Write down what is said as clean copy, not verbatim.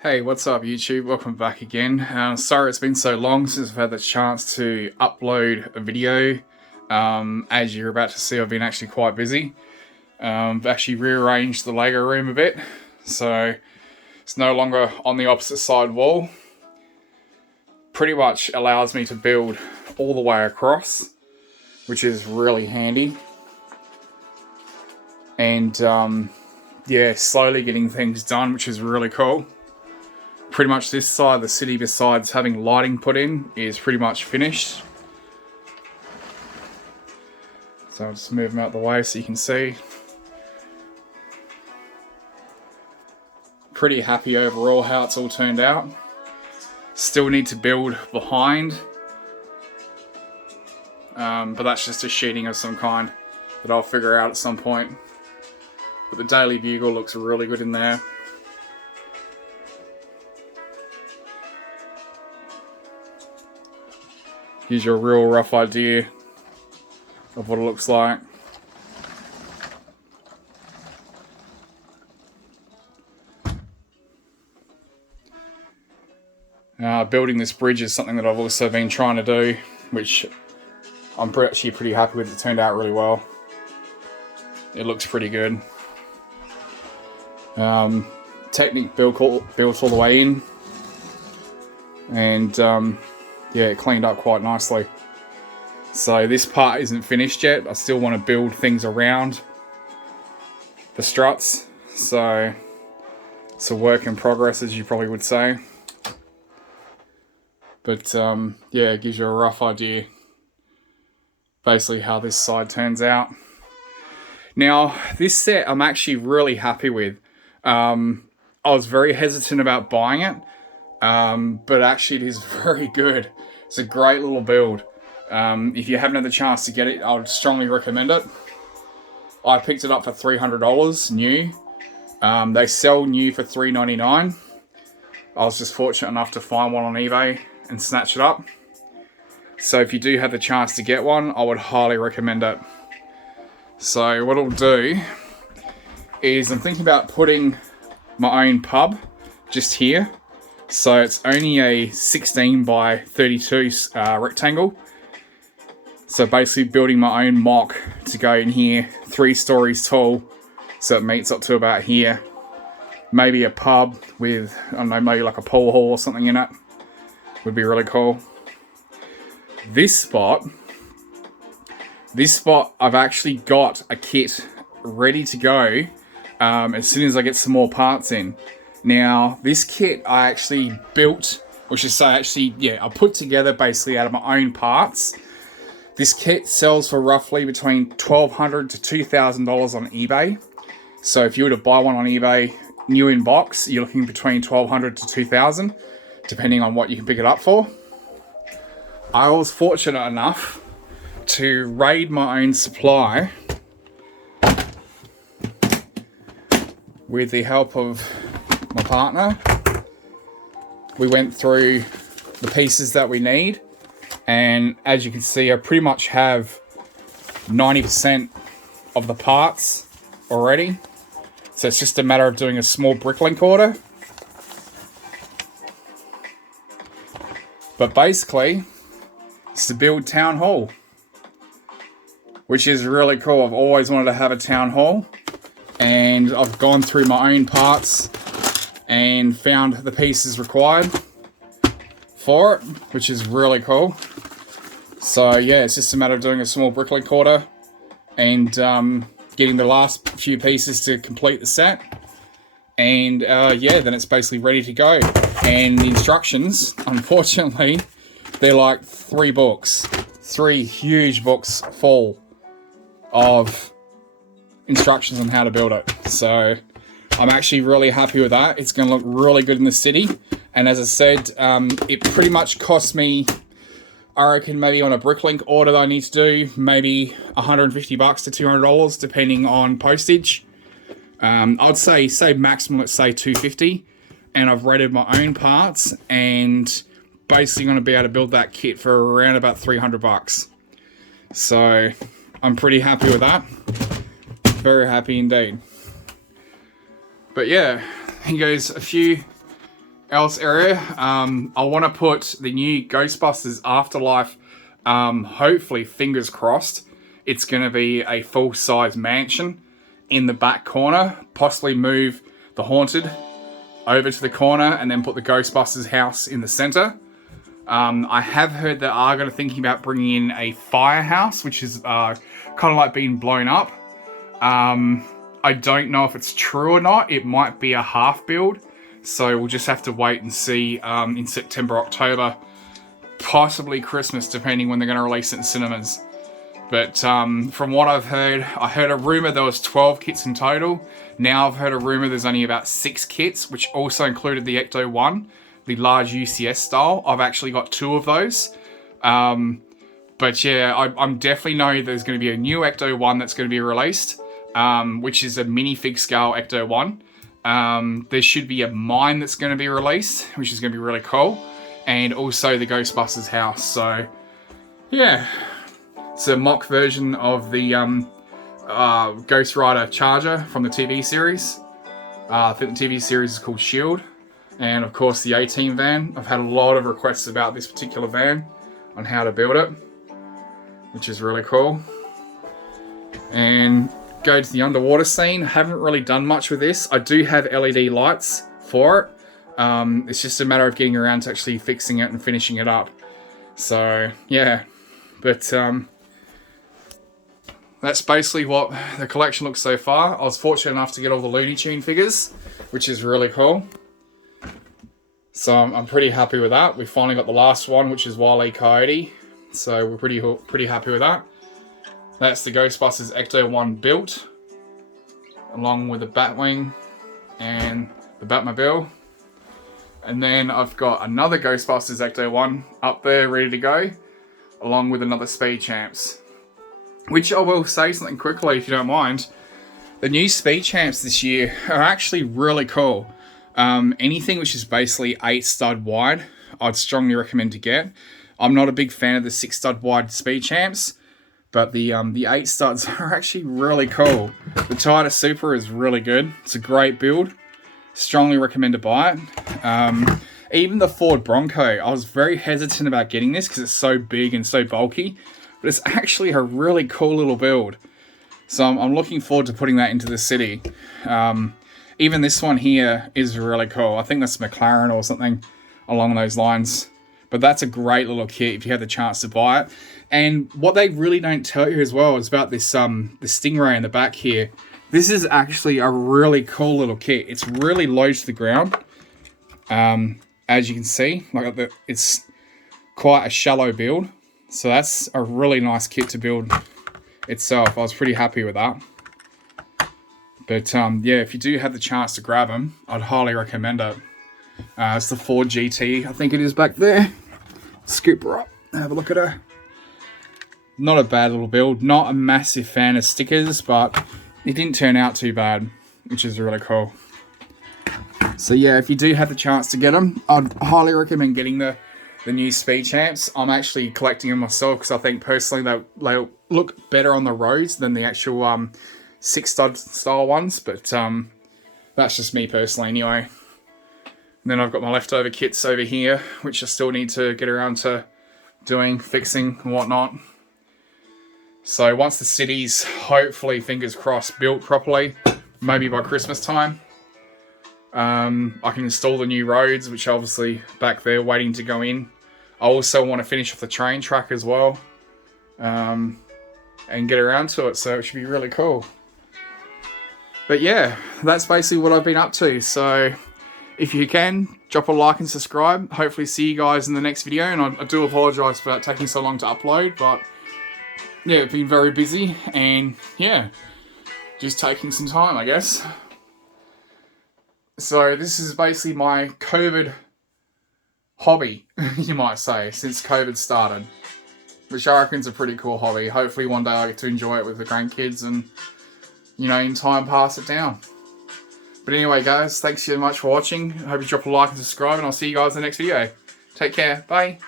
Hey, what's up YouTube? Welcome back again. Sorry it's been so long since I've had the chance to upload a video. As you're about to see, I've been actually quite busy. I've actually rearranged the Lego room a bit, so it's no longer on the opposite side wall. Pretty much allows me to build all the way across, which is really handy. And yeah, slowly getting things done, which is really cool. Pretty much this side of the city, besides having lighting put in, is pretty much finished. So I'll just move them out the way so you can see. Pretty happy overall how it's all turned out. Still need to build behind. But that's just a sheeting of some kind that I'll figure out at some point. But the Daily Bugle looks really good in there. Gives you a real rough idea of what it looks like. Building this bridge is something that I've also been trying to do, which I'm actually pretty happy with. It turned out really well. It looks pretty good. Technic built all the way in, and yeah, it cleaned up quite nicely. So this part isn't finished yet. I still want to build things around the struts. So it's a work in progress, as you probably would say. But yeah, it gives you a rough idea basically how this side turns out. Now, this set I'm actually really happy with. I was very hesitant about buying it. But actually it is very good. It's a great little build. If you haven't had the chance to get it, I would strongly recommend it. I picked it up for $300 new. They sell new for $3.99. I was just fortunate enough to find one on eBay and snatch it up. So if you do have the chance to get one, I would highly recommend it. So what I'll do is I'm thinking about putting my own pub just here. So it's only a 16 by 32 rectangle. So basically building my own mock to go in here, 3 stories tall. So it meets up to about here. Maybe a pub with, I don't know, maybe like a pool hall or something in it. Would be really cool. This spot I've actually got a kit ready to go as soon as I get some more parts in. Now, this kit I actually built, which is I put together basically out of my own parts. This kit sells for roughly between $1,200 to $2,000 on eBay. So if you were to buy one on eBay, new in box, you're looking between $1,200 to $2,000, depending on what you can pick it up for. I was fortunate enough to raid my own supply with the help of my partner. We went through the pieces that we need, and as you can see, I pretty much have 90% of the parts already. So it's just a matter of doing a small bricklink order. But basically, it's to build town hall, which is really cool. I've always wanted to have a town hall, and I've gone through my own parts and found the pieces required for it, which is really cool. So yeah, it's just a matter of doing a small bricklink order and getting the last few pieces to complete the set. And yeah, then it's basically ready to go. And the instructions, unfortunately, they're like 3 books. 3 huge books full of instructions on how to build it. So I'm actually really happy with that. It's going to look really good in the city. And as I said, it pretty much cost me, I reckon maybe on a bricklink order that I need to do, maybe $150 to $200, depending on postage. I'd say maximum, let's say $250. And I've rated my own parts, and basically going to be able to build that kit for around about $300. So I'm pretty happy with that. Very happy indeed. But yeah, he goes a few else area, I want to put the new Ghostbusters Afterlife, hopefully, fingers crossed, it's going to be a full-size mansion in the back corner, possibly move the Haunted over to the corner and then put the Ghostbusters house in the center. I have heard they are going to thinking about bringing in a firehouse, which is kind of like being blown up. I don't know if it's true or not. It might be a half build. So we'll just have to wait and see in September, October, possibly Christmas, depending when they're going to release it in cinemas. But from what I've heard, I heard a rumor there was 12 kits in total. Now I've heard a rumor there's only about 6 kits, which also included the Ecto-1, the large UCS style. I've actually got 2 of those. But yeah, I'm definitely knowing there's going to be a new Ecto-1 that's going to be released, which is a minifig scale Ecto-1. There should be a mine that's going to be released, which is going to be really cool. And also the Ghostbusters house. So, yeah. It's a mock version of the Ghost Rider Charger from the TV series. I think the TV series is called S.H.I.E.L.D. And of course the A-Team van. I've had a lot of requests about this particular van on how to build it, which is really cool. And go to the underwater scene. Haven't really done much with this. I do have LED lights for it. It's just a matter of getting around to actually fixing it and finishing it up. So, yeah. But, that's basically what the collection looks so far. I was fortunate enough to get all the Looney Tune figures, which is really cool. So I'm pretty happy with that. We finally got the last one, which is Wile E. Coyote. So we're pretty happy with that. That's the Ghostbusters Ecto-1 built, along with the Batwing and the Batmobile. And then I've got another Ghostbusters Ecto-1 up there ready to go, along with another Speed Champs. Which I will say something quickly, if you don't mind. The new Speed Champs this year are actually really cool. Anything which is basically 8 stud wide, I'd strongly recommend to get. I'm not a big fan of the 6 stud wide Speed Champs, but the 8 studs are actually really cool. The Titus Super is really good. It's a great build. Strongly recommend to buy it. Even the Ford Bronco, I was very hesitant about getting this because it's so big and so bulky. But it's actually a really cool little build. So I'm looking forward to putting that into the city. Even this one here is really cool. I think that's McLaren or something along those lines. But that's a great little kit if you have the chance to buy it. And what they really don't tell you as well is about this the Stingray in the back here. This is actually a really cool little kit. It's really low to the ground. As you can see, like it's quite a shallow build. So that's a really nice kit to build itself. I was pretty happy with that. But yeah, if you do have the chance to grab them, I'd highly recommend it. It's the Ford GT, I think it is back there. Scoop her up, have a look at her. Not a bad little build. Not a massive fan of stickers, but it didn't turn out too bad, which is really cool. So yeah, if you do have the chance to get them, I'd highly recommend getting the new Speed Champs. I'm actually collecting them myself because I think personally they look better on the roads than the actual 6 stud style ones, but that's just me personally anyway. And then I've got my leftover kits over here, which I still need to get around to doing, fixing and whatnot. So once the city's hopefully, fingers crossed, built properly, maybe by Christmas time, I can install the new roads, which are obviously back there waiting to go in. I also want to finish off the train track as well, and get around to it, so it should be really cool. But yeah, that's basically what I've been up to. So if you can, drop a like and subscribe. Hopefully see you guys in the next video, and I do apologise for taking so long to upload, but yeah, I've been very busy, and yeah, just taking some time, I guess. So this is basically my COVID hobby, you might say, since COVID started. Which I reckon's a pretty cool hobby. Hopefully one day I get to enjoy it with the grandkids and, you know, in time pass it down. But anyway guys, thanks so much for watching. I hope you drop a like and subscribe, and I'll see you guys in the next video. Take care, bye.